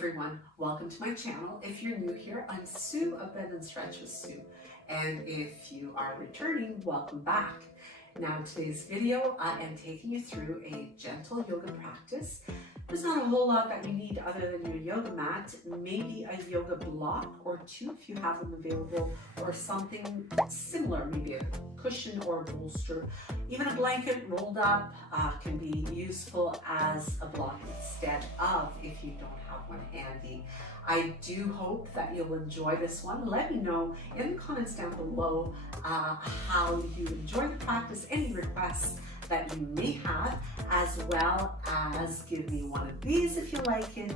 everyone, welcome to my channel. If you're new here, I'm Sue of Bendnstretch with Sue. And if you are returning, welcome back. Now in today's video, I am taking you through a gentle yoga practice. There's not a whole lot that you need other than your yoga mat, maybe a yoga block or two if you have them available, or something similar, maybe a cushion or a bolster. Even a blanket rolled up can be useful as a block instead of if you don't have one handy. I do hope that you'll enjoy this one. Let me know in the comments down below how you enjoy the practice, any requests that you may have, as well as give me one of these if you like it.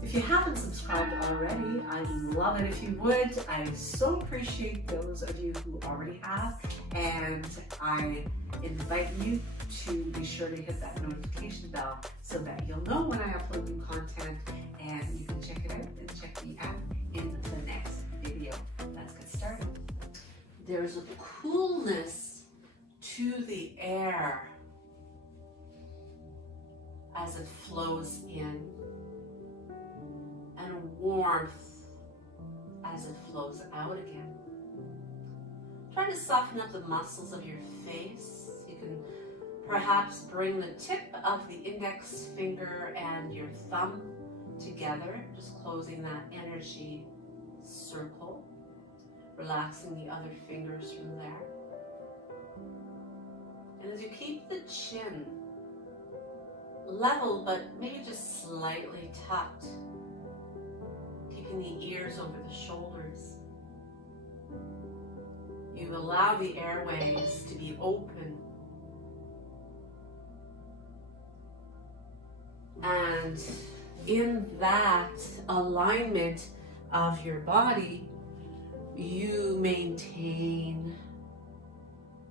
If you haven't subscribed already, I'd love it if you would. I so appreciate those of you who already have, and I invite you to be sure to hit that notification bell so that you'll know when I upload new content, and you can check it out and check me out in the next video. Let's get started. There's a coolness to the air as it flows in, and a warmth as it flows out again. Try to soften up the muscles of your face. You can perhaps bring the tip of the index finger and your thumb together, just closing that energy circle, relaxing the other fingers from there. And as you keep the chin level, but maybe just slightly tucked, keeping the ears over the shoulders, you allow the airways to be open. And in that alignment of your body, you maintain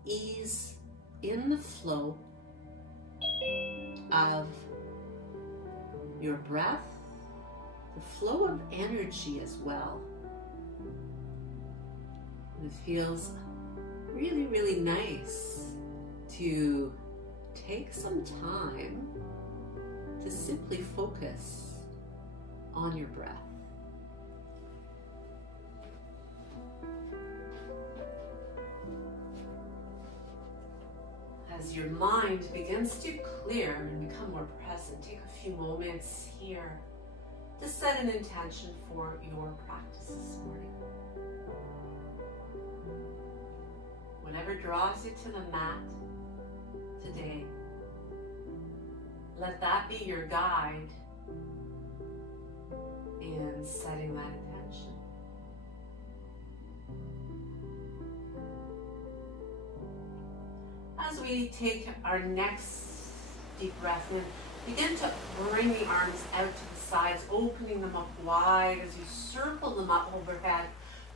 ease in the flow of your breath, the flow of energy as well. And it feels really, really nice to take some time to simply focus on your breath. As your mind begins to clear and become more present, take a few moments here to set an intention for your practice this morning. Whatever draws you to the mat today, let that be your guide in setting that intention. As we take our next deep breath in, begin to bring the arms out to the sides, opening them up wide as you circle them up overhead,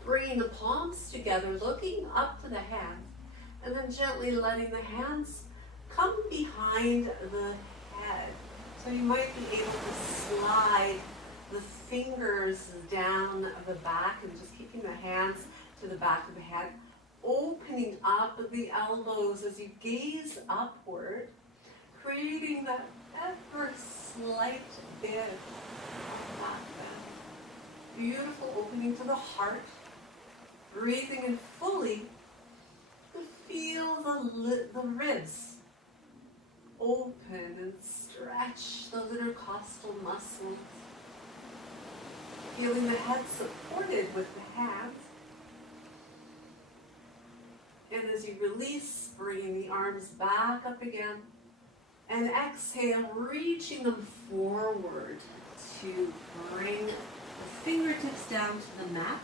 bringing the palms together, looking up to the hands, and then gently letting the hands come behind the head. So you might be able to slide the fingers down the back and just keeping the hands to the back of the head, opening up the elbows as you gaze upward, creating that ever slight bit of back bend. Beautiful opening to the heart, breathing in fully to feel the ribs open and stretch those intercostal muscles, feeling the head supported with the hands. And as you release, bringing the arms back up again, and exhale, reaching them forward to bring the fingertips down to the mat,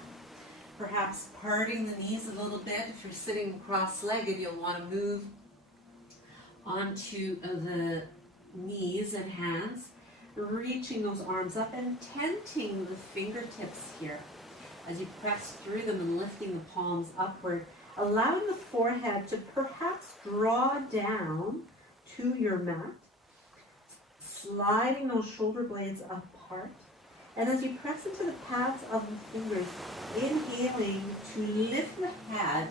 perhaps parting the knees a little bit. If you're sitting cross-legged, you'll want to move onto the knees and hands, reaching those arms up and tenting the fingertips here as you press through them and lifting the palms upward, allowing the forehead to perhaps draw down to your mat, sliding those shoulder blades apart. And as you press into the pads of the fingers, inhaling to lift the head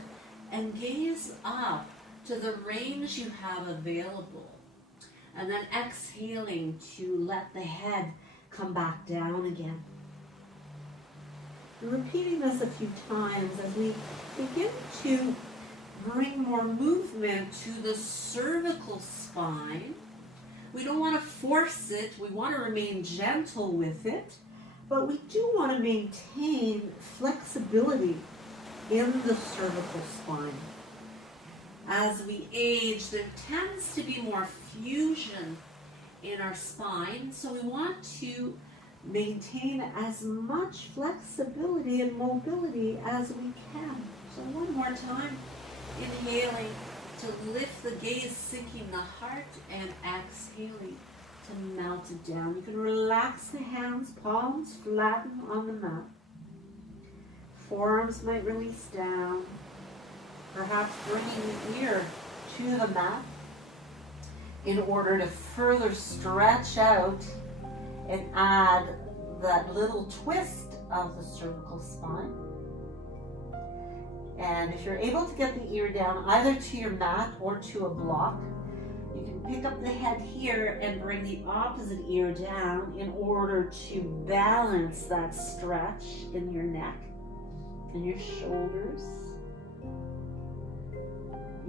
and gaze up to the range you have available. And then exhaling to let the head come back down again. And repeating this a few times as we begin to bring more movement to the cervical spine. We don't want to force it, we want to remain gentle with it, but we do want to maintain flexibility in the cervical spine. As we age, there tends to be more fusion in our spine, so we want to maintain as much flexibility and mobility as we can. So one more time, inhaling to lift the gaze, sinking the heart, and exhaling to melt it down. You can relax the hands, palms flatten on the mat. Forearms might release down. Perhaps bringing the ear to the mat in order to further stretch out and add that little twist of the cervical spine. And if you're able to get the ear down either to your mat or to a block, you can pick up the head here and bring the opposite ear down in order to balance that stretch in your neck and your shoulders.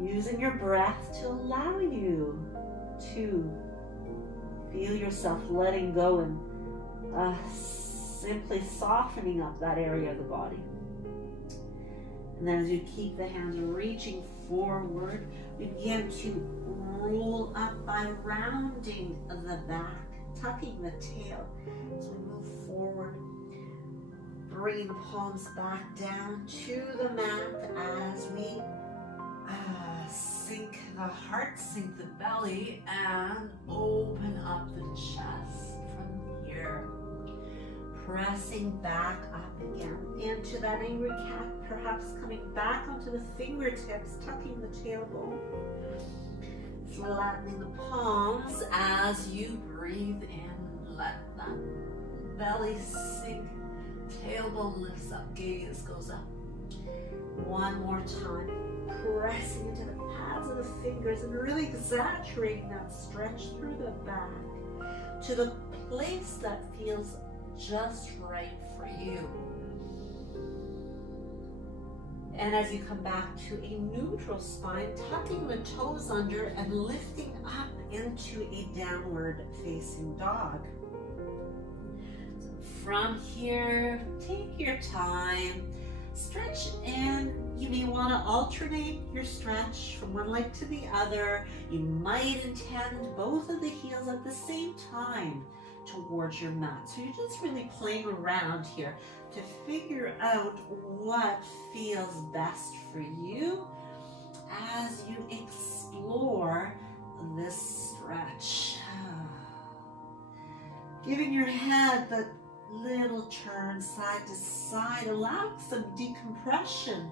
Using your breath to allow you to feel yourself letting go and simply softening up that area of the body. And then as you keep the hands reaching forward, we begin to roll up by rounding the back, tucking the tail as we move forward. Bringing the palms back down to the mat as we sink the heart, sink the belly, and open up the chest from here. Pressing back up again into that angry cat, perhaps coming back onto the fingertips, tucking the tailbone. Flattening the palms as you breathe in. Let that belly sink, tailbone lifts up, gaze goes up. One more time. Pressing into the pads of the fingers and really exaggerating that stretch through the back to the place that feels just right for you. And as you come back to a neutral spine, tucking the toes under and lifting up into a downward facing dog. So from here, take your time, stretch, and you may want to alternate your stretch from one leg to the other. You might intend both of the heels at the same time towards your mat. So you're just really playing around here to figure out what feels best for you as you explore this stretch. Giving your head that little turn side to side, allowing some decompression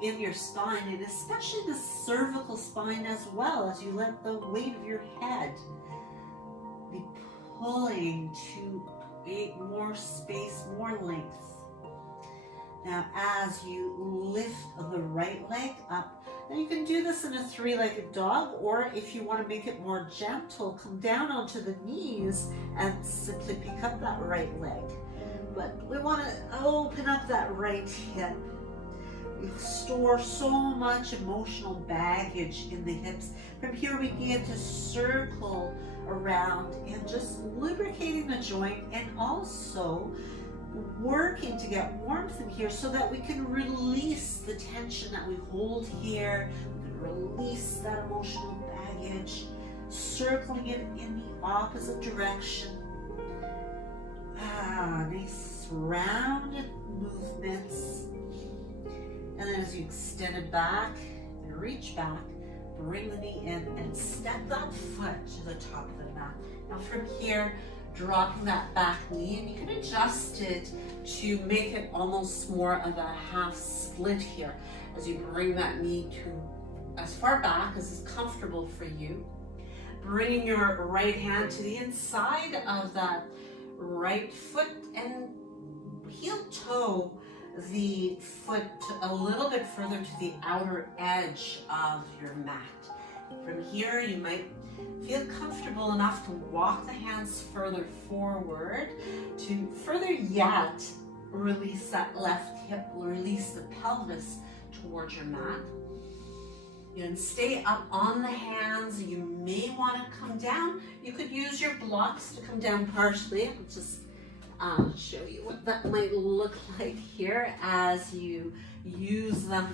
in your spine, and especially the cervical spine as well, as you let the weight of your head be pulling to create more space, more length. Now as you lift the right leg up, now you can do this in a three-legged dog, or if you want to make it more gentle, come down onto the knees and simply pick up that right leg. But we want to open up that right hip. We store so much emotional baggage in the hips. From here we begin to circle around and just lubricating the joint, and also working to get warmth in here so that we can release the tension that we hold here. We can release that emotional baggage, circling it in the opposite direction. Nice rounded movements. And then as you extend it back and reach back, bring the knee in and step that foot to the top of the mat. Now from here, dropping that back knee, and you can adjust it to make it almost more of a half split here as you bring that knee to as far back as is comfortable for you. Bringing your right hand to the inside of that right foot and heel toe the foot a little bit further to the outer edge of your mat. From here, you might feel comfortable enough to walk the hands further forward to further yet release that left hip, release the pelvis towards your mat. You can stay up on the hands. You may want to come down. You could use your blocks to come down partially. I'll just show you what that might look like here as you use them,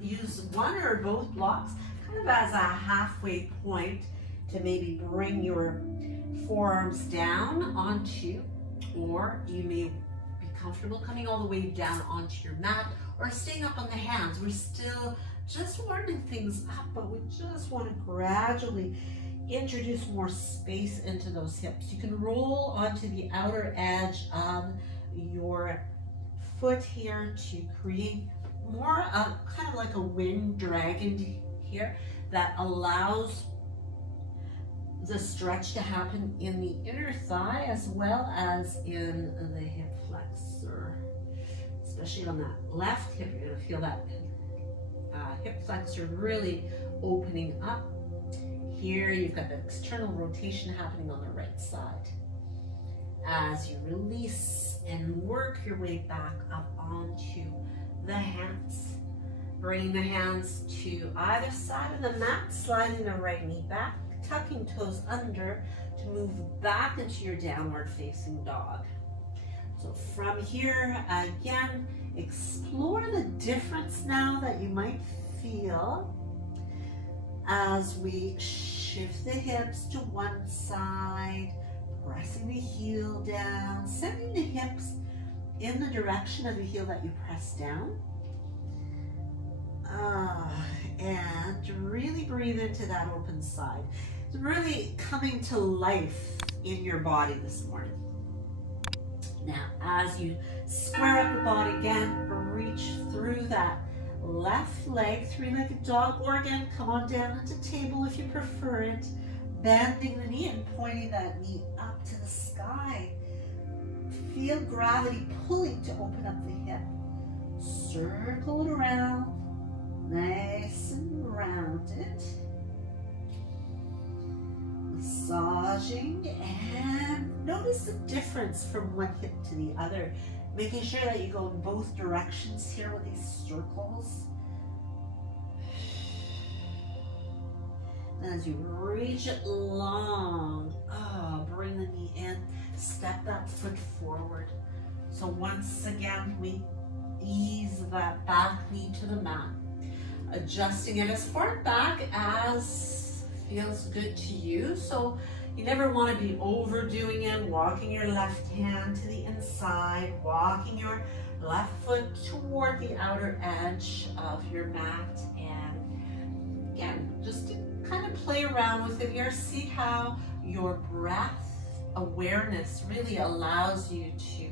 use one or both blocks kind of as a halfway point to maybe bring your forearms down onto, or you may be comfortable coming all the way down onto your mat or staying up on the hands. We're still just warming things up, but we just want to gradually introduce more space into those hips. You can roll onto the outer edge of your foot here to create more kind of like a winged dragon here that allows the stretch to happen in the inner thigh as well as in the hip flexor. Especially on that left hip, you're going to feel that hip flexor really opening up. Here you've got the external rotation happening on the right side. As you release and work your way back up onto the hands, bringing the hands to either side of the mat, sliding the right knee back, tucking toes under to move back into your downward facing dog. So from here, again, explore the difference now that you might feel as we shift the hips to one side, pressing the heel down, sending the hips in the direction of the heel that you press down. And really breathe into that open side. It's really coming to life in your body this morning. Now, as you square up the body again, reach through that left leg, three-legged dog, or again, come on down into table if you prefer it, bending the knee and pointing that knee up to the sky. Feel gravity pulling to open up the hip. Circle it around, nice and rounded. Massaging, and notice the difference from one hip to the other. Making sure that you go in both directions here with these circles. And as you reach it long, bring the knee in, step that foot forward. So once again, we ease that back knee to the mat, adjusting it as far back as feels good to you. So you never want to be overdoing it, walking your left hand to the inside, walking your left foot toward the outer edge of your mat. And again, just to kind of play around with it here, see how your breath awareness really allows you to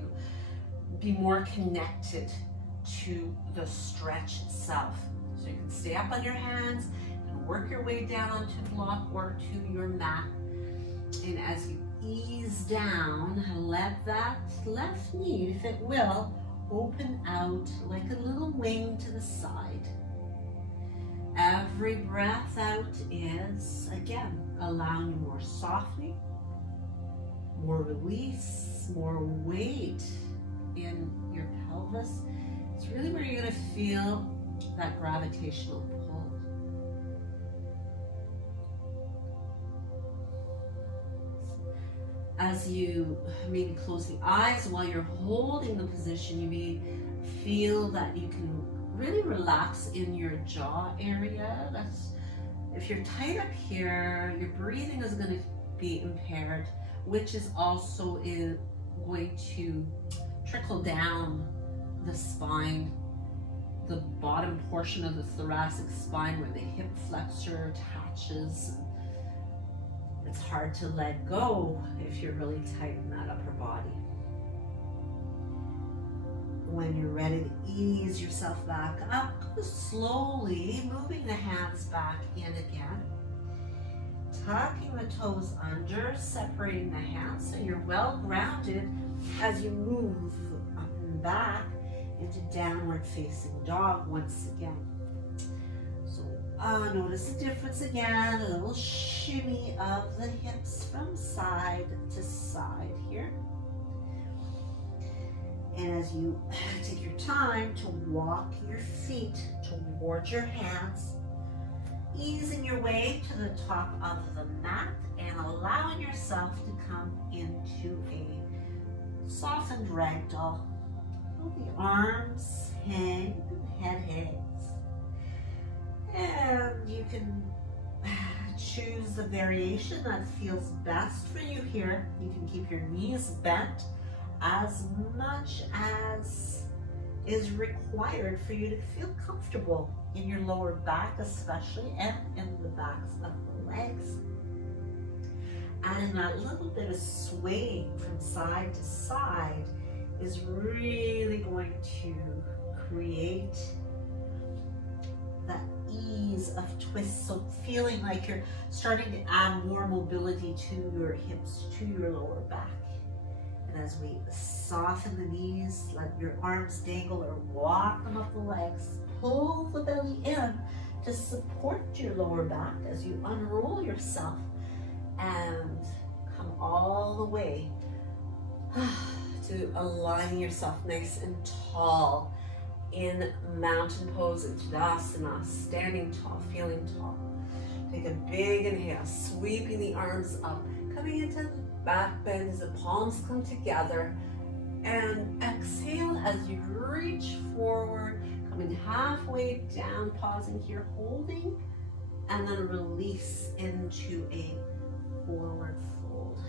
be more connected to the stretch itself. So you can stay up on your hands and work your way down onto the block or to your mat. And as you ease down, let that left knee, if it will, open out like a little wing to the side. Every breath out is, again, allowing more softening, more release, more weight in your pelvis. It's really where you're going to feel that gravitational pull. As you maybe close the eyes while you're holding the position, you may feel that you can really relax in your jaw area. That's, if you're tight up here, your breathing is going to be impaired, which is also going to trickle down the spine, the bottom portion of the thoracic spine where the hip flexor attaches. It's hard to let go if you're really tight in that upper body. When you're ready to ease yourself back up, slowly moving the hands back in again. Tucking the toes under, separating the hands so you're well grounded as you move up and back into downward facing dog once again. So Notice the difference again, a little shimmy of the hips from side to side here. And as you take your time to walk your feet towards your hands, easing your way to the top of the mat and allowing yourself to come into a softened ragdoll. The arms hang, the head hangs. And you can choose the variation that feels best for you here. You can keep your knees bent as much as is required for you to feel comfortable in your lower back especially, and in the backs of the legs. Adding that little bit of swaying from side to side is really going to create that ease of twist, so feeling like you're starting to add more mobility to your hips, to your lower back. And as we soften the knees, let your arms dangle or walk them up the legs, pull the belly in to support your lower back as you unroll yourself and come all the way to aligning yourself nice and tall in mountain pose in Tadasana, standing tall, feeling tall. Take a big inhale, sweeping the arms up, coming into the back bend as the palms come together, and exhale as you reach forward, coming halfway down, pausing here, holding, and then release into a forward fold.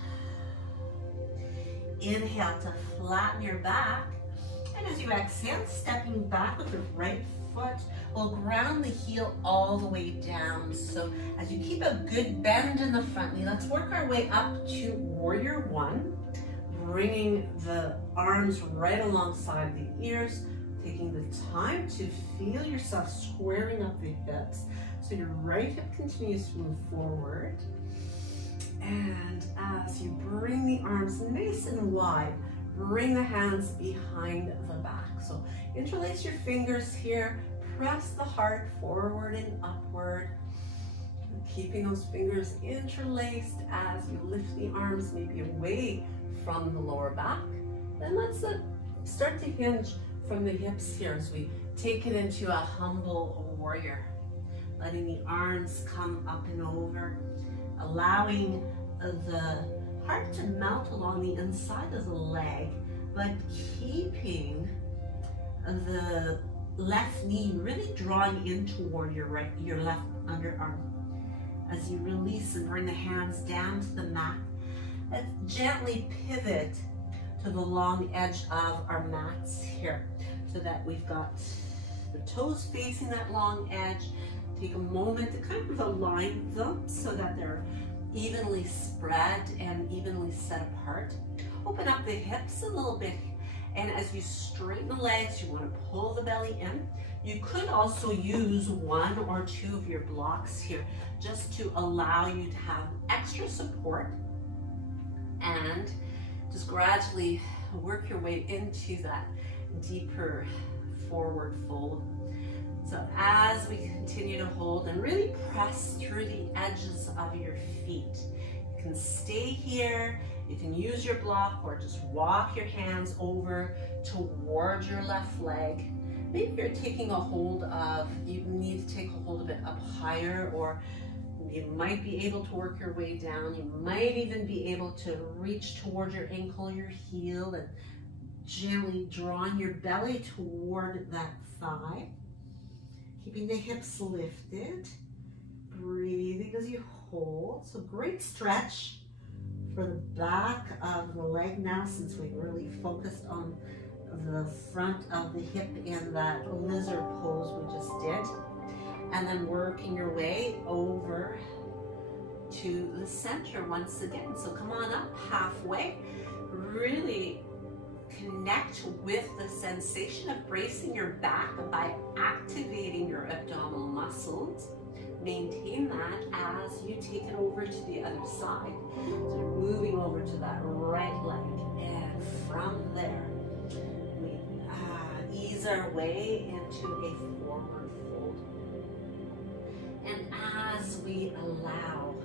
Inhale to flatten your back. And as you exhale, stepping back with the right foot, we'll ground the heel all the way down. So as you keep a good bend in the front knee, let's work our way up to Warrior One, bringing the arms right alongside the ears, taking the time to feel yourself squaring up the hips. So your right hip continues to move forward. And as you bring the arms nice and wide, bring the hands behind the back. So interlace your fingers here, press the heart forward and upward. Keeping those fingers interlaced as you lift the arms maybe away from the lower back. Then let's start to hinge from the hips here as we take it into a humble warrior. Letting the arms come up and over, allowing the heart to melt along the inside of the leg, but keeping the left knee really drawing in toward your left underarm. As you release and bring the hands down to the mat, let's gently pivot to the long edge of our mats here, so that we've got the toes facing that long edge. Take a moment to kind of align them so that they're evenly spread and evenly set apart. Open up the hips a little bit, and as you straighten the legs, you want to pull the belly in. You could also use one or two of your blocks here just to allow you to have extra support, and just gradually work your way into that deeper forward fold. So as we continue to hold and really press through the edges of your feet, you can stay here, you can use your block, or just walk your hands over towards your left leg. Maybe you're taking a hold of, you need to take a hold of it up higher, or you might be able to work your way down. You might even be able to reach towards your ankle, your heel, and gently drawing your belly toward that thigh. Keeping the hips lifted, breathing as you hold. So great stretch for the back of the leg now, since we really focused on the front of the hip in that lizard pose we just did. And then working your way over to the center once again. So come on up halfway, really connect with the sensation of bracing your back by activating your abdominal muscles. Maintain that as you take it over to the other side. So you're moving over to that right leg, and from there, we ease our way into a forward fold. And as we allow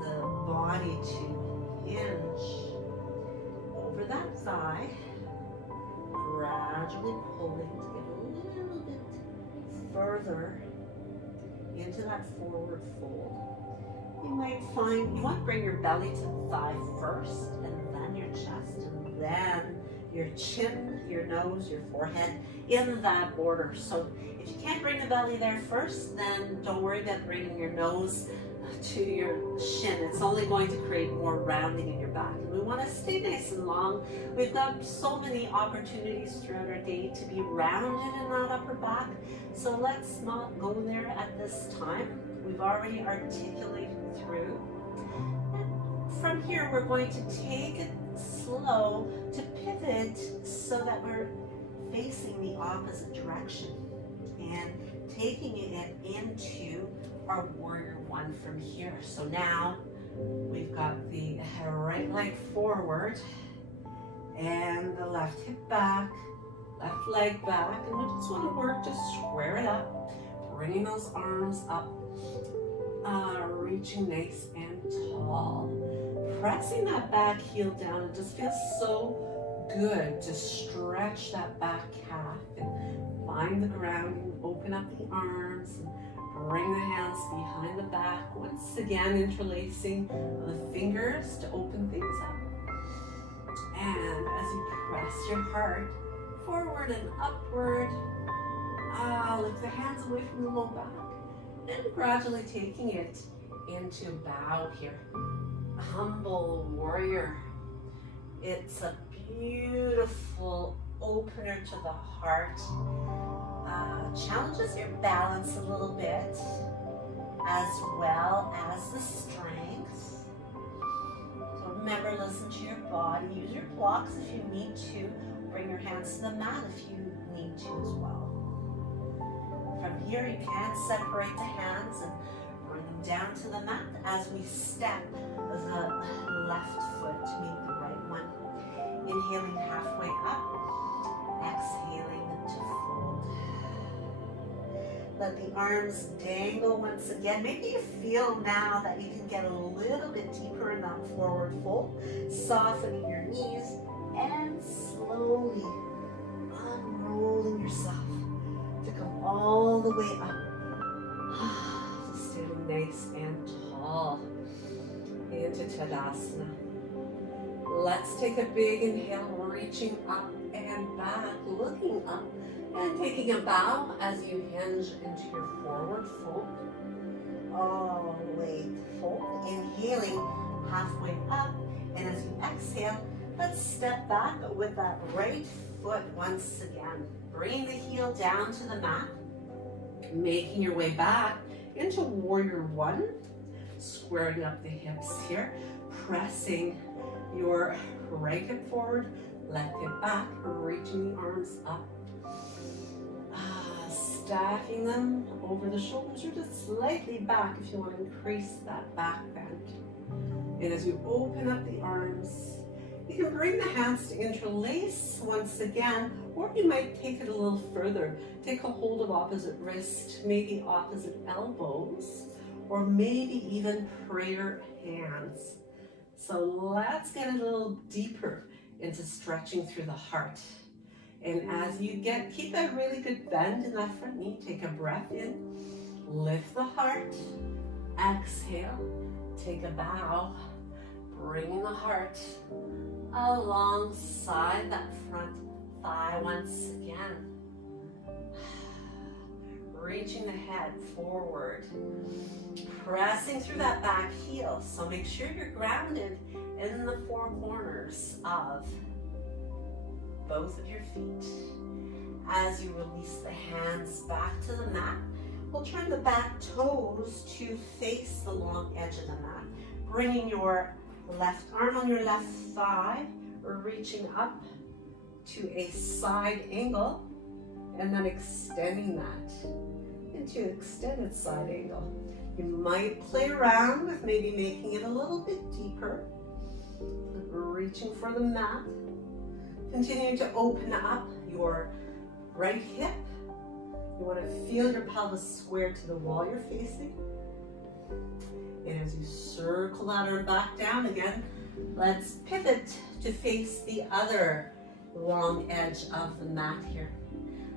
the body to hinge over that thigh, gradually pulling to get a little bit further into that forward fold. You might find you want to bring your belly to the thigh first, and then your chest, and then your chin, your nose, your forehead in that order. So if you can't bring the belly there first, then don't worry about bringing your nose to your shin. It's only going to create more rounding in your back. And we want to stay nice and long. We've got so many opportunities throughout our day to be rounded in that upper back. So let's not go there at this time. We've already articulated through. And from here, we're going to take it slow to pivot so that we're facing the opposite direction and taking it into our warrior one from here. So now we've got the right leg forward and the left hip back, left leg back, and we just want to work to square it up, bringing those arms up, reaching nice and tall. Pressing that back heel down, it just feels so good to stretch that back calf and find the grounding, open up the arms, and bring the hands behind the back. Once again, interlacing the fingers to open things up. And as you press your heart forward and upward, lift the hands away from the low back, and gradually taking it into bow here. Humble warrior. It's a beautiful opener to the heart. Challenges your balance a little bit, as well as the strength. So remember, listen to your body. Use your blocks if you need to. Bring your hands to the mat if you need to as well. From here, you can separate the hands and bring them down to the mat as we step the left foot to meet the right one. Inhaling halfway up, exhaling to fold. Let the arms dangle once again. Maybe you feel now that you can get a little bit deeper in that forward fold. Softening your knees and slowly unrolling yourself to come all the way up. Standing nice and tall into Tadasana. Let's take a big inhale, reaching up and back, looking up, and taking a bow as you hinge into your forward fold. All the way to fold. Inhaling halfway up, and as you exhale, let's step back with that right foot once again. Bring the heel down to the mat, making your way back into warrior one, squaring up the hips here, pressing your right hip forward, left hip back, reaching the arms up, stacking them over the shoulders or just slightly back if you want to increase that back bend. And as you open up the arms, you can bring the hands to interlace once again, or you might take it a little further. Take a hold of opposite wrist, maybe opposite elbows, or maybe even prayer hands. So let's get a little deeper into stretching through the heart. And as you keep a really good bend in that front knee, take a breath in, lift the heart, exhale, take a bow, bringing the heart alongside that front thigh once again. Reaching the head forward, pressing through that back heel. So make sure you're grounded in the four corners of both of your feet. As you release the hands back to the mat, we'll turn the back toes to face the long edge of the mat. Bringing your left arm on your left thigh, reaching up to a side angle, and then extending that into extended side angle. You might play around with maybe making it a little bit deeper, reaching for the mat. Continue to open up your right hip, You want to feel your pelvis square to the wall you're facing. And as you circle that arm back down again, let's pivot to face the other long edge of the mat here.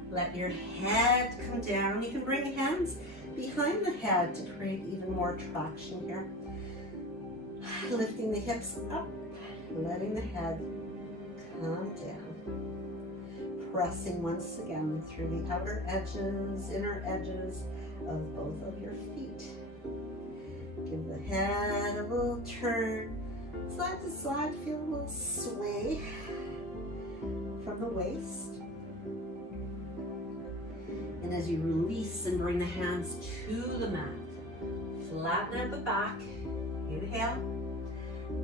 Let your head come down. You can bring hands behind the head to create even more traction here. Lifting the hips up, letting the head come down. Pressing once again through the outer edges, inner edges of both of your feet. Give the head a little turn, side to side, feel a little sway from the waist. And as you release and bring the hands to the mat, flatten out the back, inhale,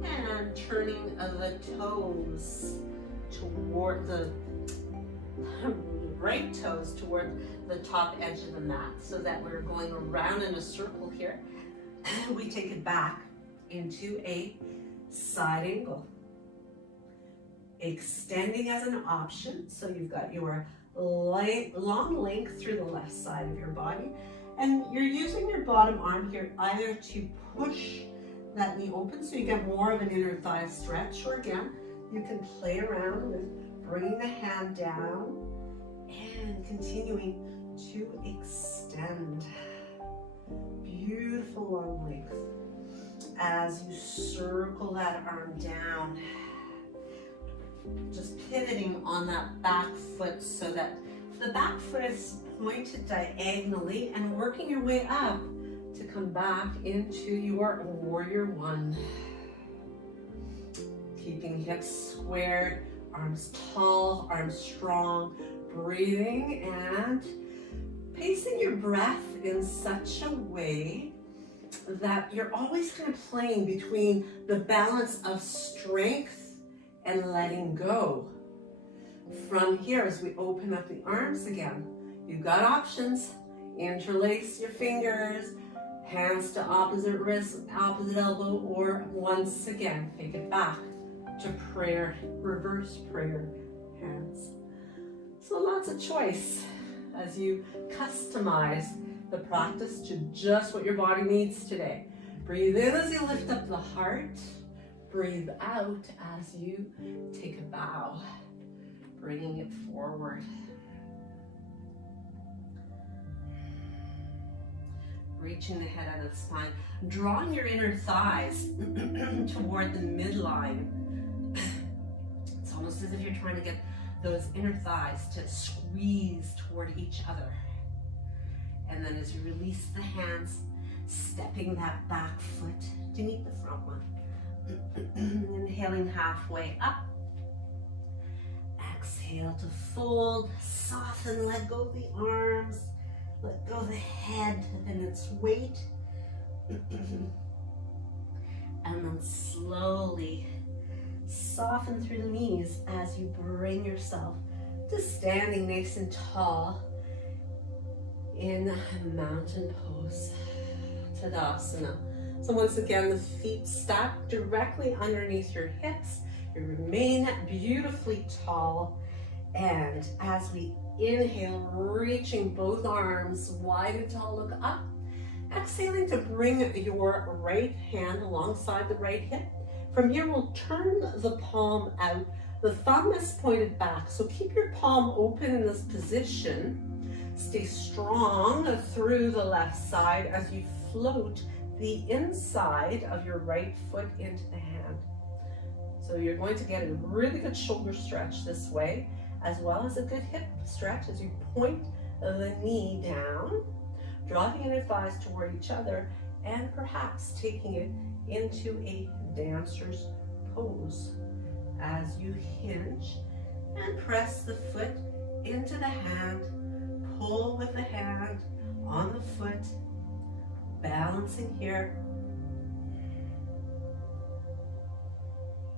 and turning the toes toward the right toes toward the top edge of the mat, so that we're going around in a circle here. We take it back into a side angle. Extending as an option, so you've got your long length through the left side of your body, and you're using your bottom arm here either to push that knee open so you get more of an inner thigh stretch, or again, you can play around with bringing the hand down and continuing to extend. Beautiful long length as you circle that arm down. Just pivoting on that back foot so that the back foot is pointed diagonally and working your way up to come back into your warrior one. Keeping hips squared, arms tall, arms strong, breathing and pacing your breath in such a way that you're always kind of playing between the balance of strength and letting go. From here, as we open up the arms again, you've got options. Interlace your fingers, hands to opposite wrist, opposite elbow, or once again, take it back to prayer, reverse prayer hands. So lots of choice as you customize the practice to just what your body needs today. Breathe in as you lift up the heart. Breathe out as you take a bow, bringing it forward. Reaching the head out of the spine, drawing your inner thighs toward the midline. It's almost as if you're trying to get those inner thighs to squeeze toward each other. And then as you release the hands, stepping that back foot to meet the front one. Inhaling halfway up. Exhale to fold, soften, let go of the arms, let go of the head and its weight. And then slowly soften through the knees as you bring yourself to standing nice and tall in mountain pose, Tadasana. So once again, the feet stack directly underneath your hips. You remain beautifully tall. And as we inhale, reaching both arms wide and tall, look up. Exhaling to bring your right hand alongside the right hip. From here, we'll turn the palm out. The thumb is pointed back, so keep your palm open in this position. Stay strong through the left side as you float the inside of your right foot into the hand. So you're going to get a really good shoulder stretch this way, as well as a good hip stretch as you point the knee down, draw the inner thighs toward each other, and perhaps taking it into a dancer's pose as you hinge and press the foot into the hand, pull with the hand on the foot, balancing here,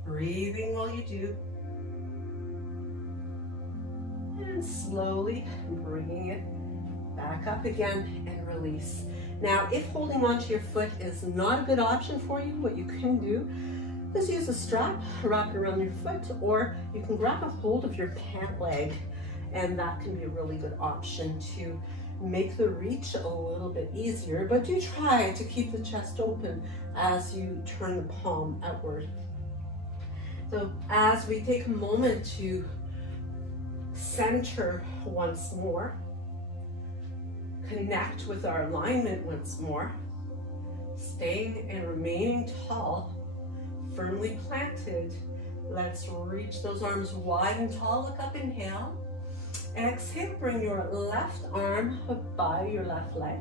breathing while you do, and slowly bringing it back up again and release. Now, if holding onto your foot is not a good option for you, what you can do is use a strap, wrap it around your foot, or you can grab a hold of your pant leg, and that can be a really good option to make the reach a little bit easier, but do try to keep the chest open as you turn the palm outward. So as we take a moment to center once more, connect with our alignment once more, staying and remaining tall, firmly planted. Let's reach those arms wide and tall. Look up, inhale. Exhale, bring your left arm by your left leg,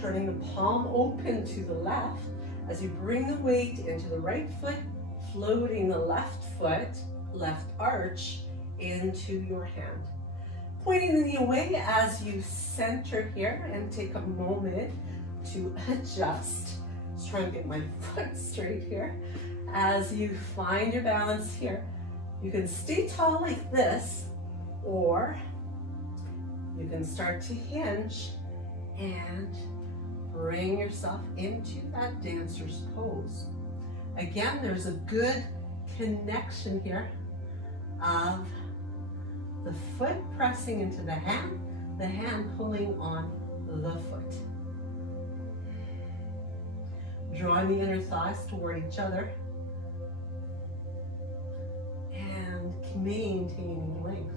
turning the palm open to the left as you bring the weight into the right foot, floating the left foot, left arch into your hand. Pointing the knee away as you center here and take a moment to adjust. Just trying to get my foot straight here. As you find your balance here, you can stay tall like this, or you can start to hinge and bring yourself into that dancer's pose. Again, there's a good connection here of the foot pressing into the hand pulling on the foot. Drawing the inner thighs toward each other and maintaining length.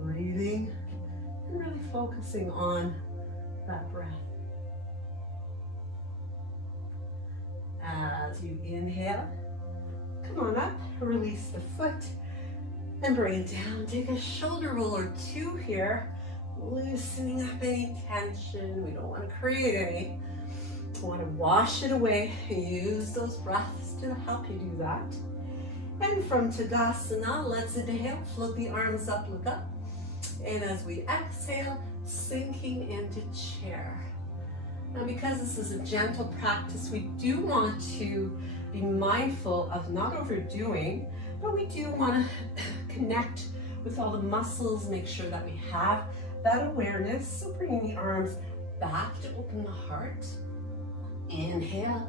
Breathing and really focusing on that breath. As you inhale, come on up, release the foot and bring it down. Take a shoulder roll or two here, loosening up any tension. We don't want to create any. We want to wash it away. Use those breaths to help you do that. And from Tadasana, let's inhale, float the arms up, look up. And as we exhale, sinking into chair. Now, because this is a gentle practice, we do want to be mindful of not overdoing, but we do want to connect with all the muscles, make sure that we have that awareness. So bringing the arms back to open the heart. Inhale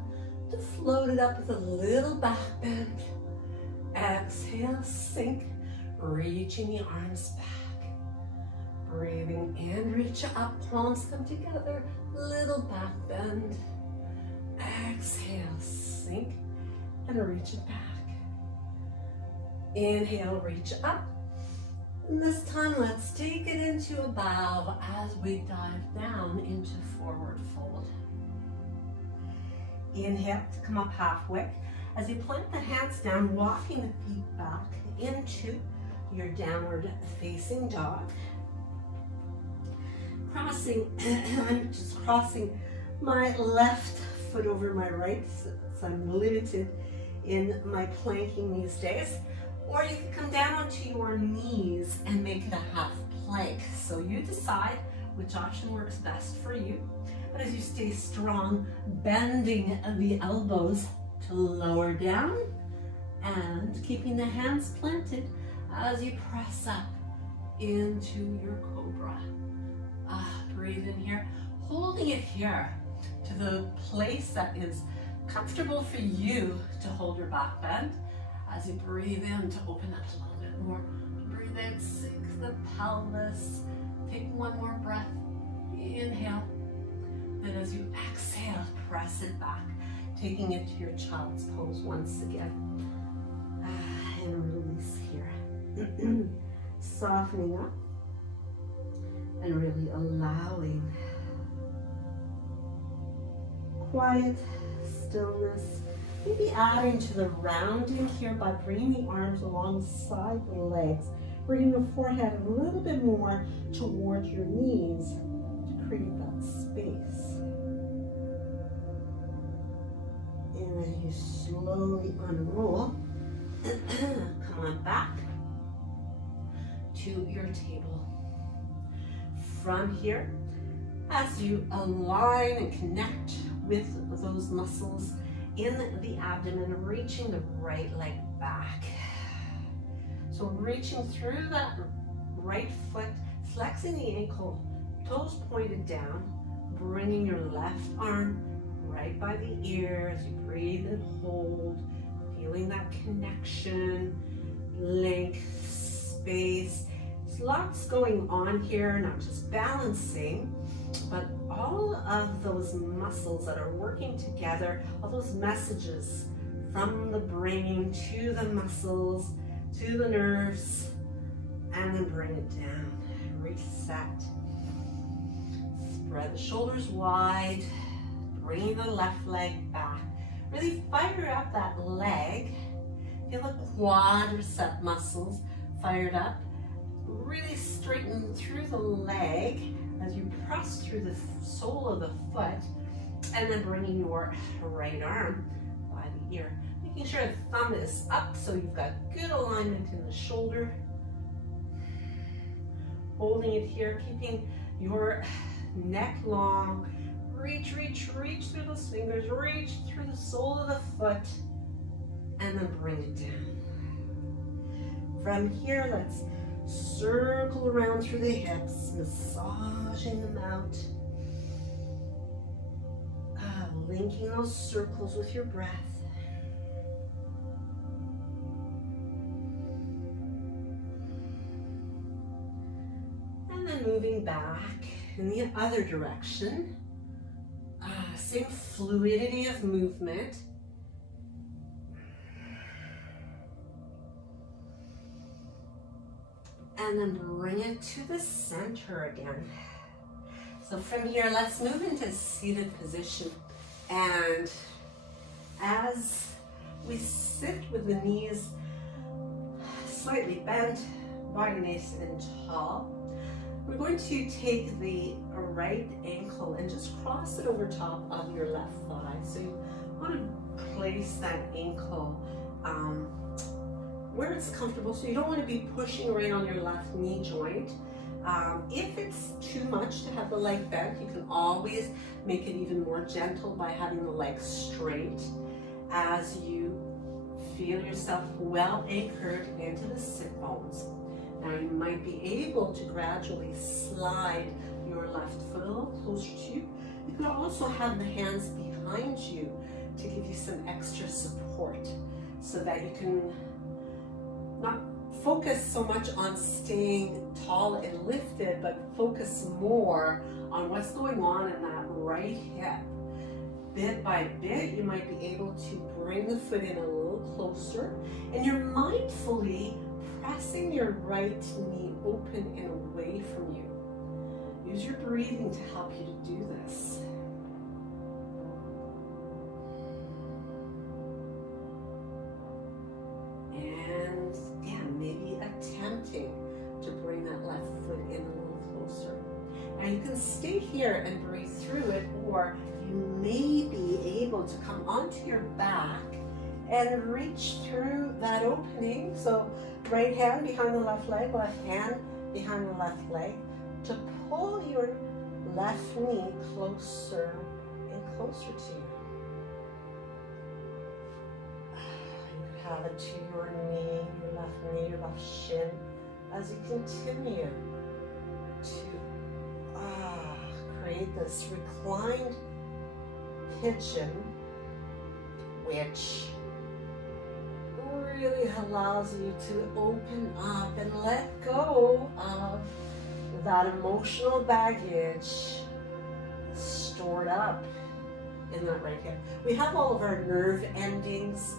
to float it up with a little back bend. Exhale, sink, reaching the arms back. Breathing in, reach up, palms come together, little back bend. Exhale, sink, and reach it back. Inhale, reach up. And this time, let's take it into a bow as we dive down into forward fold. Inhale to come up halfway. As you plant the hands down, walking the feet back into your downward facing dog. I'm just crossing my left foot over my right, so I'm limited in my planking these days. Or you can come down onto your knees and make it a half plank. So you decide which option works best for you. But as you stay strong, bending the elbows to lower down and keeping the hands planted as you press up into your cobra. Breathe in here, holding it here to the place that is comfortable for you to hold your back bend. As you breathe in to open up a little bit more, breathe in, sink the pelvis. Take one more breath, inhale. Then as you exhale, press it back, taking it to your child's pose once again. And release here. Softening up. And really allowing quiet stillness. Maybe adding to the rounding here by bringing the arms alongside the legs, bringing the forehead a little bit more towards your knees to create that space. And as you slowly unroll, come on back to your table. From here, as you align and connect with those muscles in the abdomen, reaching the right leg back. So reaching through that right foot, flexing the ankle, toes pointed down, bringing your left arm right by the ear as you breathe and hold, feeling that connection, length, space. There's lots going on here, not just balancing, but all of those muscles that are working together, all those messages from the brain to the muscles, to the nerves, and then bring it down. Reset. Spread the shoulders wide. Bring the left leg back. Really fire up that leg. Feel the quadricep muscles fired up. Really straighten through the leg as you press through the sole of the foot, and then bringing your right arm by the ear. Making sure the thumb is up so you've got good alignment in the shoulder. Holding it here, keeping your neck long. Reach, reach, reach through those fingers, reach through the sole of the foot, and then bring it down. From here, let's circle around through the hips, massaging them out. Linking those circles with your breath. And then moving back in the other direction. Same fluidity of movement. And then bring it to the center again. So from here, let's move into seated position. And as we sit with the knees slightly bent, body nice and tall, we're going to take the right ankle and just cross it over top of your left thigh. So you want to place that ankle where it's comfortable. So you don't want to be pushing right on your left knee joint. If it's too much to have the leg bent, you can always make it even more gentle by having the leg straight as you feel yourself well anchored into the sit bones. Now you might be able to gradually slide your left foot a little closer to you. You can also have the hands behind you to give you some extra support so that you can not focus so much on staying tall and lifted, but focus more on what's going on in that right hip. Bit by bit, you might be able to bring the foot in a little closer, and you're mindfully pressing your right knee open and away from you. Use your breathing to help you to do this. And yeah, maybe attempting to bring that left foot in a little closer. Now you can stay here and breathe through it, or you may be able to come onto your back and reach through that opening. So right hand behind the left leg, left hand behind the left leg, to pull your left knee closer and closer to you. You could have it to your knee, your left shin, as you continue to create this reclined pigeon, which really allows you to open up and let go of that emotional baggage stored up in that right hip. We have all of our nerve endings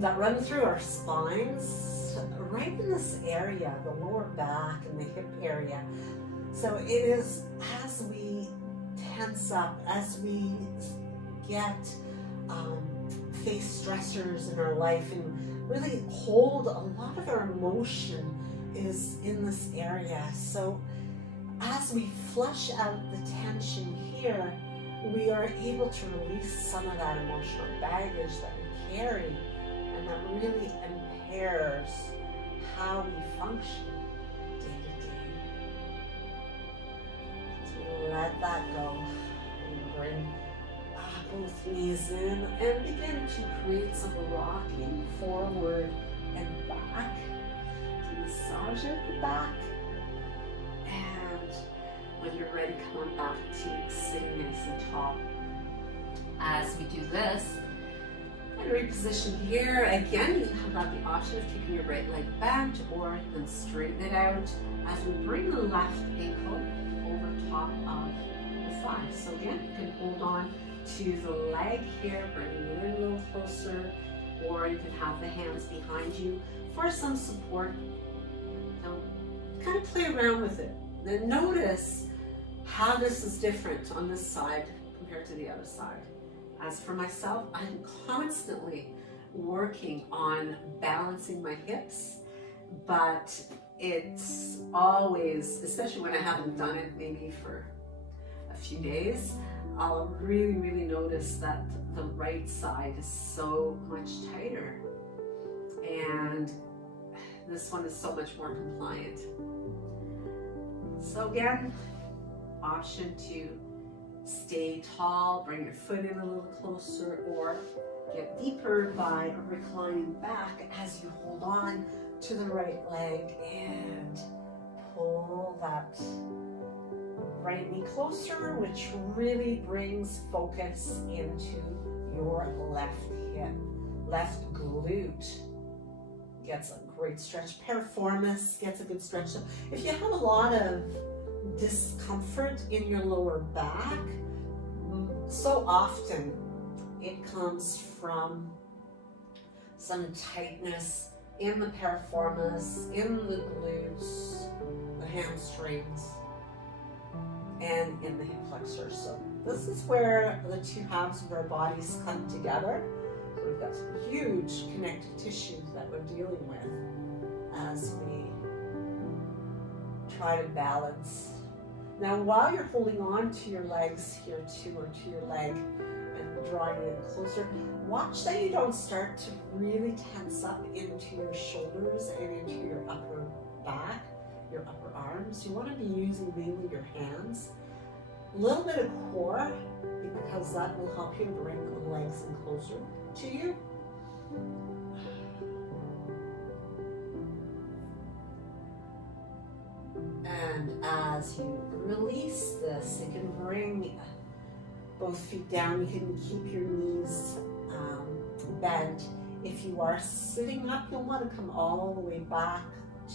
that run through our spines, right in this area, the lower back and the hip area. So it is as we tense up, as we get face stressors in our life and really hold a lot of our emotion is in this area. So as we flush out the tension here, we are able to release some of that emotional baggage that we carry and that really impairs how we function day to day. So let that go and bring both knees in and begin to create some rocking forward and back. So massage at the back, and when you're ready, come on back to sitting nice and tall. As we do this, And reposition here. Again, you have got the option of keeping your right leg bent or then straighten it out as we bring the left ankle over top of the thigh. So again, you can hold on to the leg here, bringing it in a little closer, or you can have the hands behind you for some support. So kind of play around with it. Then notice how this is different on this side compared to the other side. As for myself, I'm constantly working on balancing my hips, but it's always, especially when I haven't done it maybe for a few days, I'll really notice that the right side is so much tighter, and this one is so much more compliant. So again, option to stay tall, bring your foot in a little closer, or get deeper by reclining back as you hold on to the right leg and pull that right knee closer, which really brings focus into your left hip. Left glute gets a great stretch. Piriformis gets a good stretch. So if you have a lot of discomfort in your lower back, so often it comes from some tightness in the piriformis, in the glutes, the hamstrings, and in the hip flexors. So this is where the two halves of our bodies come together. So we've got some huge connective tissues that we're dealing with as we try to balance. Now, while you're holding on to your legs here too, or to your leg, and drawing it closer, watch that you don't start to really tense up into your shoulders and into your upper back, your upper arms. You want to be using mainly your hands. A little bit of core, because that will help you bring the legs in closer to you. And as you release this, you can bring both feet down. You can keep your knees bent. If you are sitting up, you'll want to come all the way back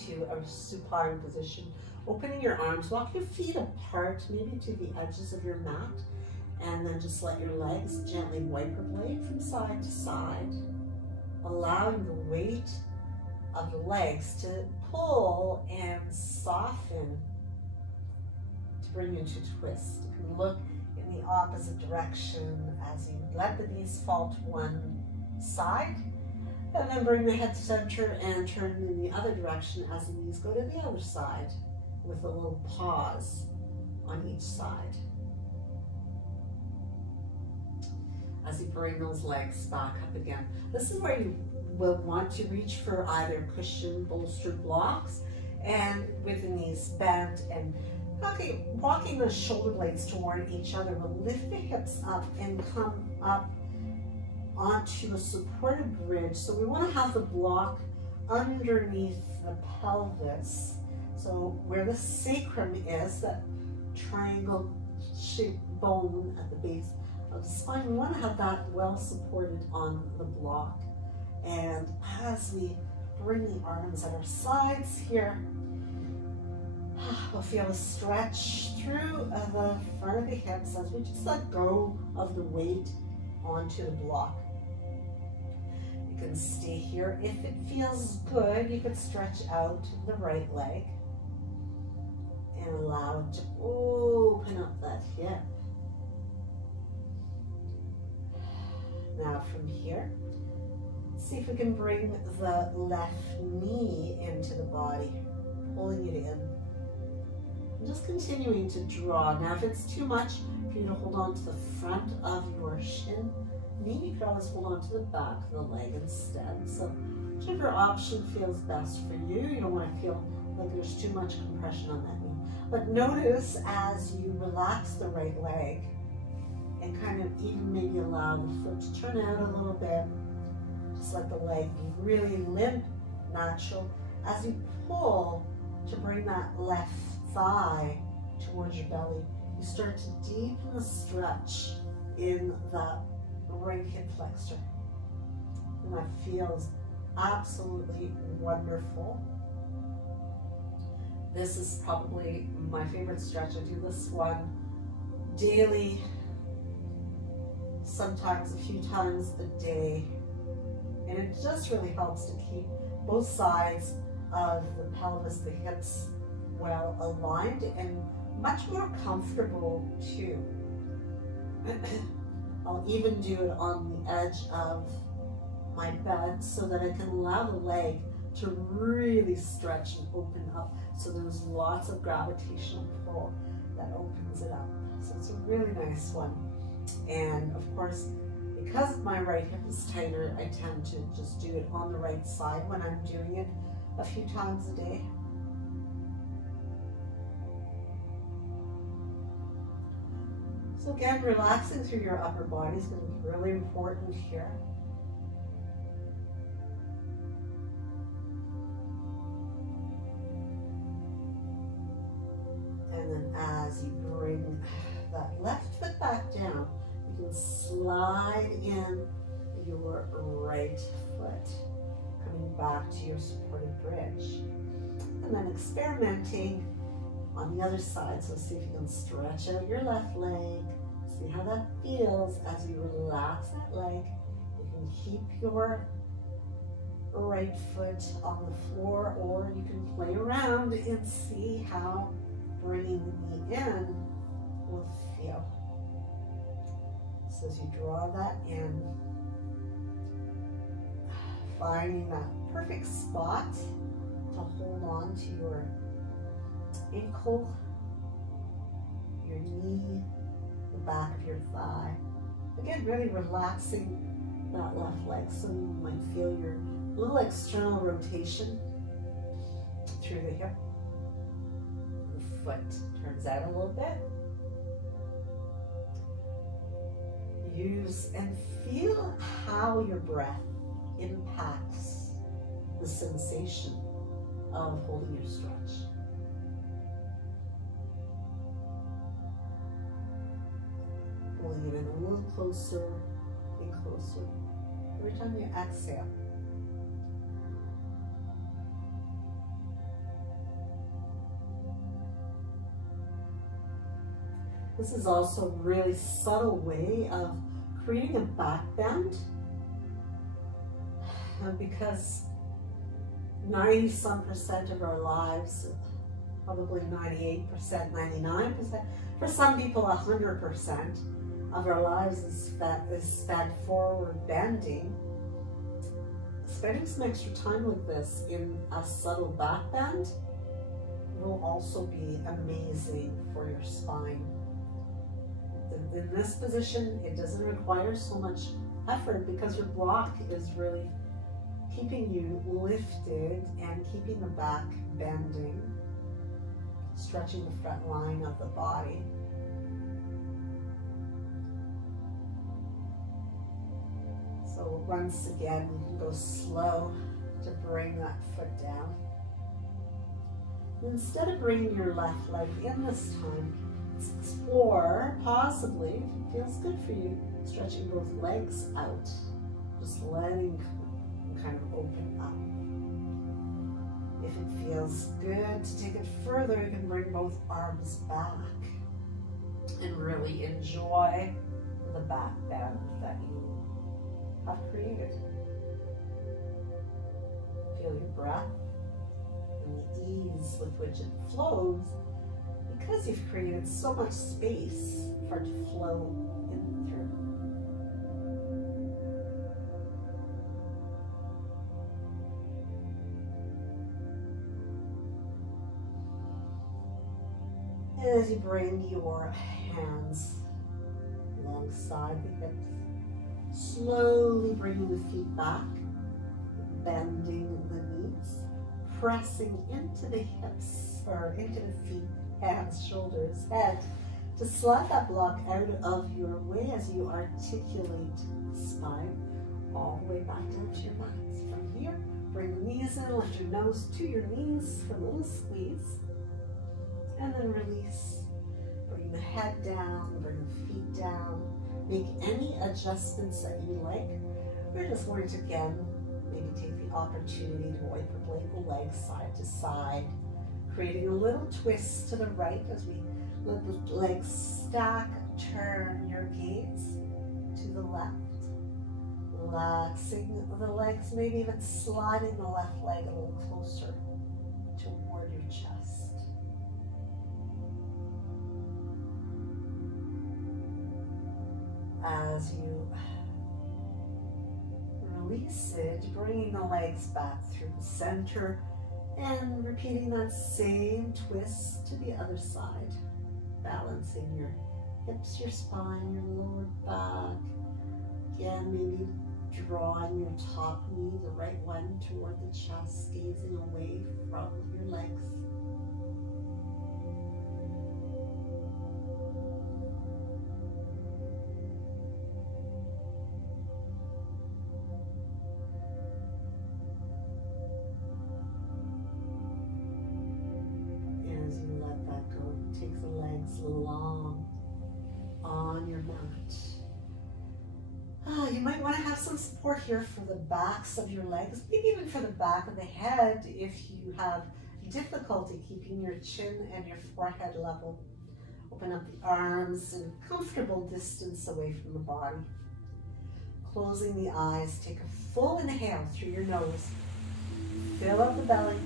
to a supine position, opening your arms. Walk your feet apart, maybe to the edges of your mat, and then just let your legs gently wiper blade from side to side, allowing the weight of the legs to pull and soften to bring you into twist. You can look in the opposite direction as you let the knees fall to one side, and then bring the head to center and turn in the other direction as the knees go to the other side, with a little pause on each side. As you bring those legs back up again. This is where you will want to reach for either cushion bolstered blocks, and with the knees bent and walking the shoulder blades toward each other will lift the hips up and come up onto a supported bridge. So we want to have the block underneath the pelvis. So where the sacrum is, that triangle shaped bone at the base of the spine, we want to have that well supported on the block. And as we bring the arms at our sides here, we'll feel a stretch through the front of the hips as we just let go of the weight onto the block. You can stay here. If it feels good, you could stretch out the right leg and allow it to open up that hip. Now from here, see if we can bring the left knee into the body, pulling it in. And just continuing to draw. Now if it's too much for you to hold on to the front of your shin, you could always hold on to the back of the leg instead. So whichever option feels best for you. You don't want to feel like there's too much compression on that knee. But notice as you relax the right leg and kind of even maybe allow the foot to turn out a little bit. Just let the leg be really limp, natural. As you pull to bring that left thigh towards your belly, you start to deepen the stretch in the right hip flexor. and that feels absolutely wonderful. This is probably my favorite stretch. I do this one daily, sometimes a few times a day, and it just really helps to keep both sides of the pelvis, the hips, well aligned and much more comfortable too. I'll even do it on the edge of my bed so that I can allow the leg to really stretch and open up, so there's lots of gravitational pull that opens it up. So it's a really nice one. And of course, because my right hip is tighter, I tend to just do it on the right side when I'm doing it a few times a day. So again, relaxing through your upper body is going to be really important here. And then as you bring that left foot back down, you can slide in your right foot, coming back to your supported bridge. And then experimenting on the other side. So see if you can stretch out your left leg. See how that feels as you relax that leg. You can keep your right foot on the floor, or you can play around and see how bringing the knee in will feel. So as you draw that in, finding that perfect spot to hold on to your ankle, your knee, the back of your thigh. Again, really relaxing that left leg, so you might feel your little external rotation through the hip. The foot turns out a little bit. Use and feel how your breath impacts the sensation of holding your stretch. Pulling it in a little closer and closer every time you exhale. This is also a really subtle way of creating a back bend, because 90% of our lives, probably 98%, 99%, for some people 100% of our lives is spent forward bending. Spending some extra time with this in a subtle back bend will also be amazing for your spine. In this position, it doesn't require so much effort because your block is really keeping you lifted and keeping the back bending, stretching the front line of the body. So once again, we can go slow to bring that foot down. Instead of bringing your left leg in this time, explore, possibly, if it feels good for you, stretching both legs out, just letting them kind of open up. If it feels good to take it further, you can bring both arms back and really enjoy the back bend that you have created. Feel your breath and the ease with which it flows, because you've created so much space for it to flow in through. And as you bring your hands alongside the hips, slowly bringing the feet back, bending the knees, pressing into the hips or into the feet, hands, shoulders, head, to slide that block out of your way as you articulate the spine all the way back down to your mat. From here, bring the knees in, lift your nose to your knees for a little squeeze, and then release. Bring the head down, bring the feet down, make any adjustments that you like. We're just going to again maybe take the opportunity to wipe the legs side to side, creating a little twist to the right as we let the legs stack. Turn your gaze to the left, relaxing the legs, maybe even sliding the left leg a little closer toward your chest. As you release it, bringing the legs back through the center and repeating that same twist to the other side, balancing your hips, your spine, your lower back. Again, maybe drawing your top knee, the right one, toward the chest, gazing away from your legs. As you let that go, take the legs long on your mat. You might want to have some support here for the backs of your legs, maybe even for the back of the head if you have difficulty keeping your chin and your forehead level. Open up the arms in a comfortable distance away from the body. Closing the eyes, take a full inhale through your nose. Fill up the belly.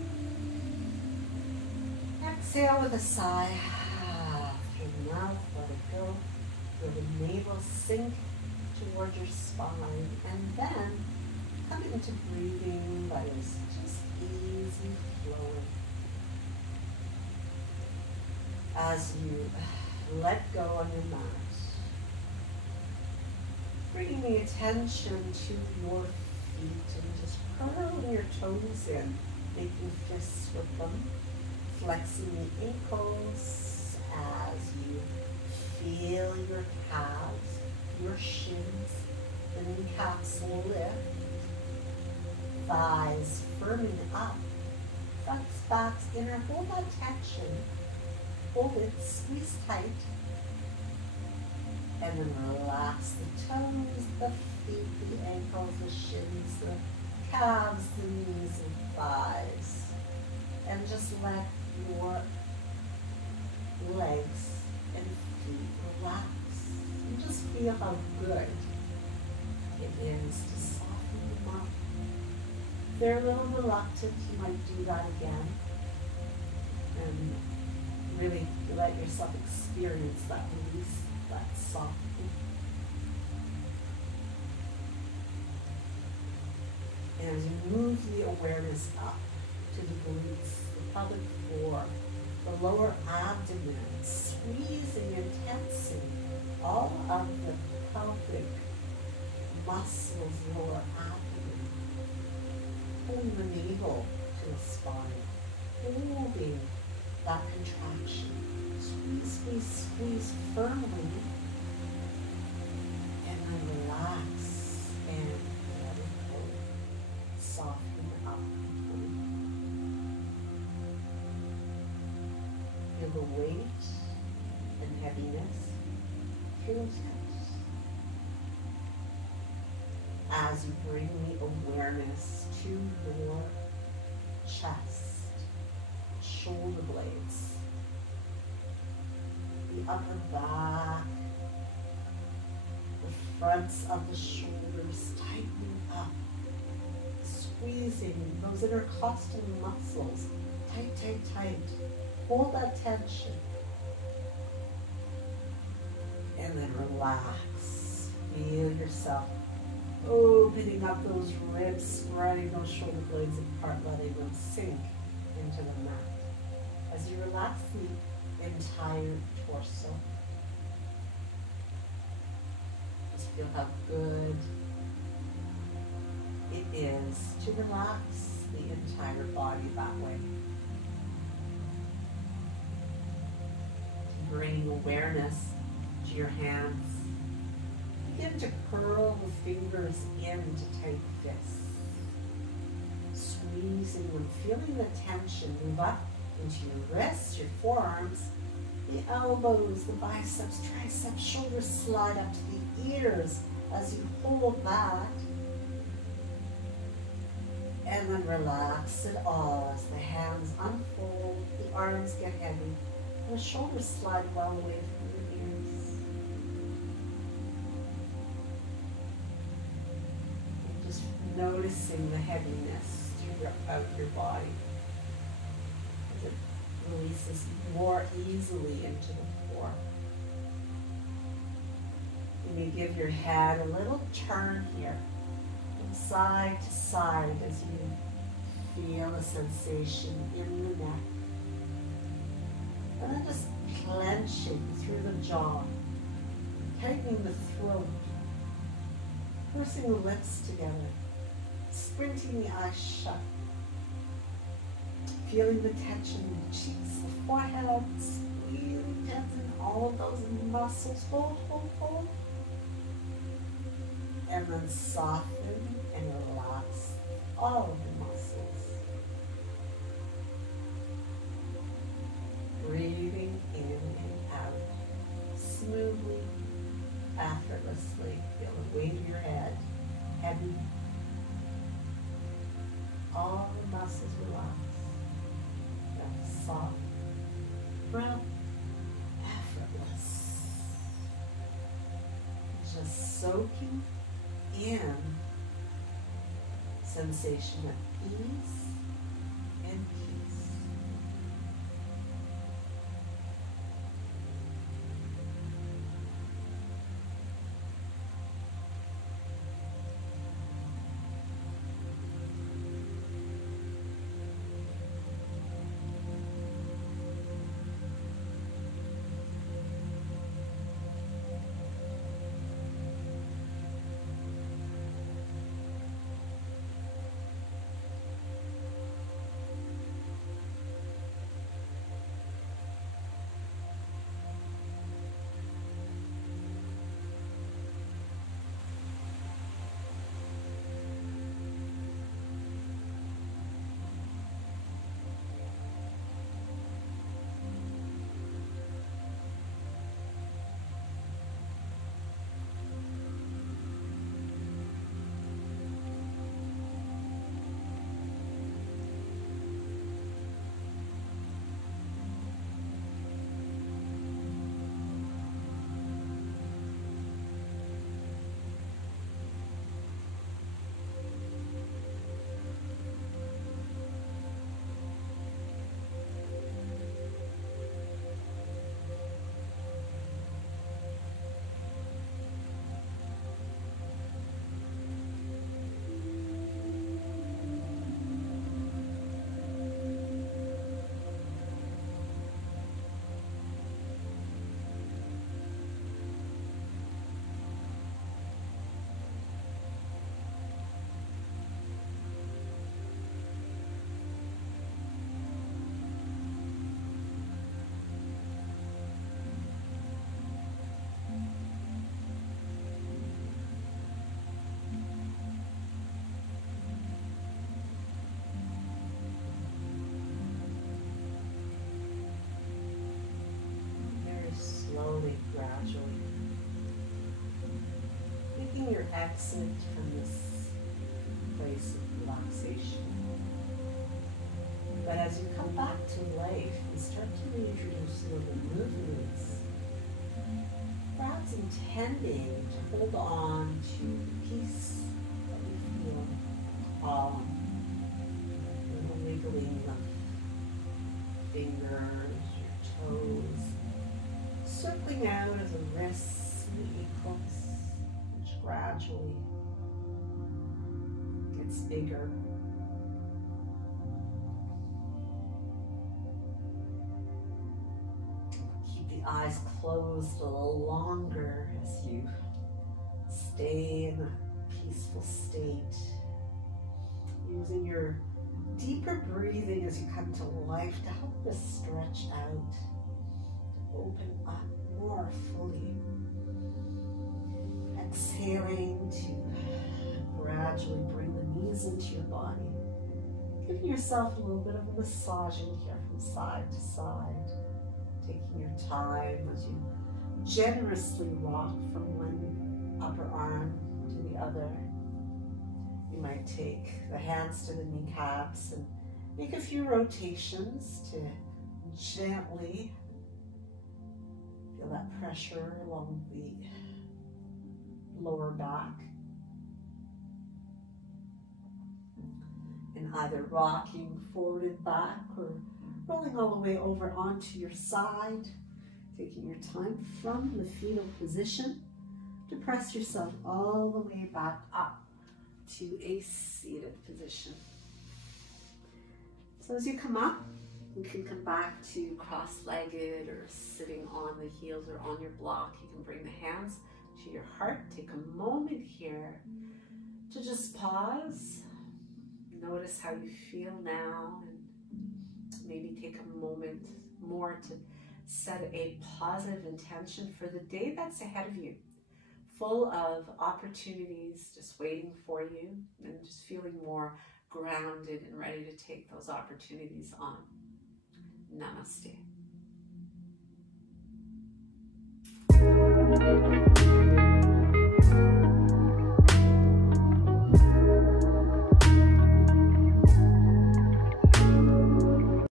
Exhale with a sigh. Through the mouth, let it go. Feel the navel sink toward your spine, and then come into breathing that is just easy flowing. As you let go on your mat, bringing the attention to your feet and just curling your toes in, making fists with them, flexing the ankles as you feel your calves, your shins, the kneecaps lift, thighs firming up, fronts, backs, inner, hold that tension, hold it, squeeze tight, and then relax the toes, the feet, the ankles, the shins, the calves, the knees and thighs, and just let your legs and feet relax. And just feel how good it is to soften them up. If they're a little reluctant, you might do that again. And really let yourself experience that release, that softening. And as you move the awareness up to the glutes, the pelvic floor, the lower abdomen, squeezing and tensing all of the pelvic muscles, lower abdomen, pulling the navel to the spine, holding that contraction. Squeeze, squeeze, squeeze firmly, and then relax and let it go. Soften up. Feel the weight and heaviness through those hips. As you bring the awareness to your chest, shoulder blades, the upper back, the fronts of the shoulders tightening up, squeezing those intercostal muscles, tight, tight, tight. Hold that tension. And then relax. Feel yourself opening up those ribs, spreading those shoulder blades apart, letting them sink into the mat. As you relax the entire torso, just feel how good it is to relax the entire body that way. Bringing awareness to your hands. Begin to curl the fingers into tight fists. Squeezing them, feeling the tension move up into your wrists, your forearms, the elbows, the biceps, triceps, shoulders slide up to the ears as you hold that. And then relax it all as the hands unfold, the arms get heavy, and the shoulders slide well away from your ears. And just noticing the heaviness throughout your body as it releases more easily into the floor. You may give your head a little turn here, from side to side, as you feel a sensation in the neck. And then just clenching through the jaw, tightening the throat, pursing the lips together, squinting the eyes shut, feeling the tension in the cheeks, the forehead, squeezing, tensing all of those muscles. Hold, hold, hold. And then soften and relax all of the muscles. Breathing in and out, smoothly, effortlessly. Feel the weight of your head heavy. All the muscles relax. That soft breath, effortless. Just soaking in sensation of ease and peace. Slowly, gradually, making your exit from this place of relaxation. But as you come back to life and start to reintroduce little movements, perhaps intending to hold on to the peace that you feel, little wiggling of fingers, your toes, circling out of the wrists and the ankles, which gradually gets bigger. Keep the eyes closed a little longer as you stay in a peaceful state, using your deeper breathing as you come to life to help this stretch out, to open up more fully. Exhaling to gradually bring the knees into your body. Giving yourself a little bit of a massaging here from side to side. Taking your time as you generously rock from one upper arm to the other. You might take the hands to the kneecaps and make a few rotations to gently feel that pressure along the lower back. And either rocking forward and back or rolling all the way over onto your side, taking your time from the fetal position to press yourself all the way back up to a seated position. So as you come up, you can come back to cross-legged or sitting on the heels or on your block. You can bring the hands to your heart. Take a moment here to just pause. Notice how you feel now, and maybe take a moment more to set a positive intention for the day that's ahead of you, full of opportunities just waiting for you, and just feeling more grounded and ready to take those opportunities on. Namaste.